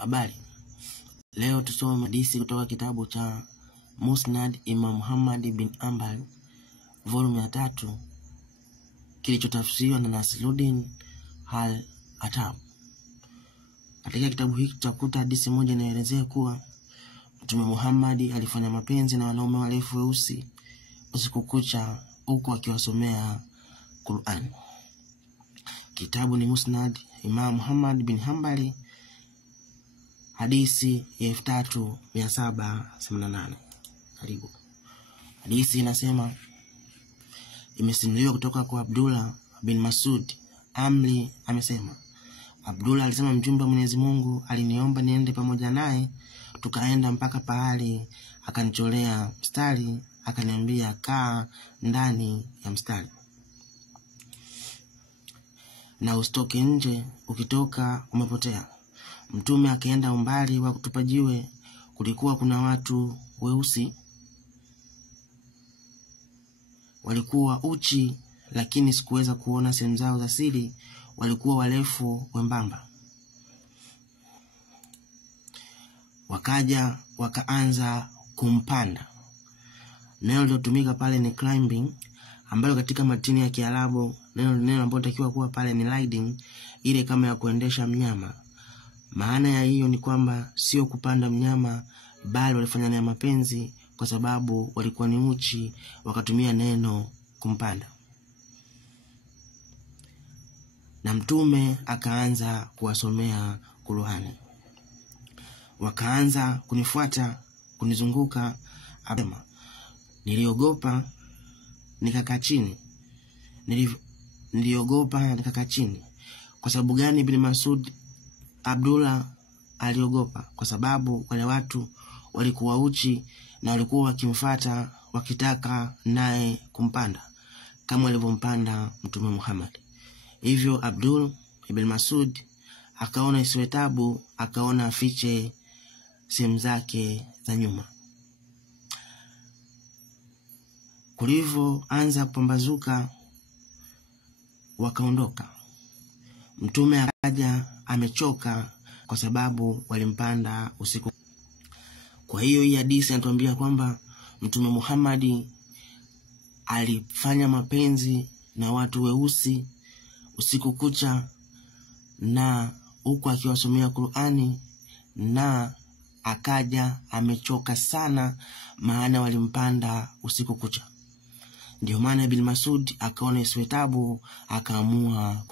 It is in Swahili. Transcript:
Habari. Leo tusome hadithi kutoka kitabu cha Musnad Imam Muhammad bin Hanbal volume ya 3 kilichotafsiriwa na Nasruddin al-Attab. Katika kitabu hiki tutakuta hadithi moja inaelezea kuwa Mtume Muhammad alifanya mapenzi na wanaume warefu weusi usiku kucha huku akiwasomea Qur'an. Kitabu ni Musnad Imam Muhammad bin Hanbal, hadithi ya 3788. Karibu. Hadithi inasema, imesimuliwa kutoka kwa Abdullah bin Mas'ud. Amri amesema, Abdullah alisema mjumbe wa Mwenyezi Mungu aliniomba niende pamoja naye, tukaenda mpaka pahali akanicholea mstari, akaniambia kaa ndani ya mstari na usitoke nje, ukitoka umepotea. Mtume akaenda umbali wa kutupa jiwe. Kulikuwa kuna watu weusi, walikuwa uchi, lakini sikuweza kuona sehemu zao za siri. Walikuwa warefu wembamba. Wakaja wakaanza kumpanda. Neno lilotumika pale ni climbing, ambalo katika matini ya Kiarabu neno ambalo takiwa kuwa pale ni riding, ile kama ya kuendesha mnyama. Maana ya hiyo ni kwamba sio kupanda mnyama, bali walifanya naye mapenzi kwa sababu walikuwa ni uchi, wakatumia neno kumpanda. Na Mtume akaanza kuwasomea Qur'ani. Wakaanza kunifuata, kunizunguka. Abema, niliogopa nikakaa chini. Niliogopa nikakaa chini. Kwa sababu gani Ibn Mas'ud? Abdullah aliogopa kwa sababu wale watu walikuwa uchi na walikuwa wakimfuata wakitaka naye kumpanda kama walivyompanda Mtume Muhammad. Hivyo Abdul ibn Mas'ud akaona isiwe tabu, akaona afiche sehemu zake za nyuma. Kulivyoanza kupambazuka wakaondoka. Mtume akaja amechoka kwa sababu walimpanda usiku. Kwa hiyo hii hadithi inatuambia kwamba Mtume Muhammad alifanya mapenzi na watu weusi usiku kucha, na huku akiwasomea Qur'ani, na akaja amechoka sana, maana walimpanda usiku kucha. Ndio maana Ibn Mas'ud akaona isiwe tabu, akaamua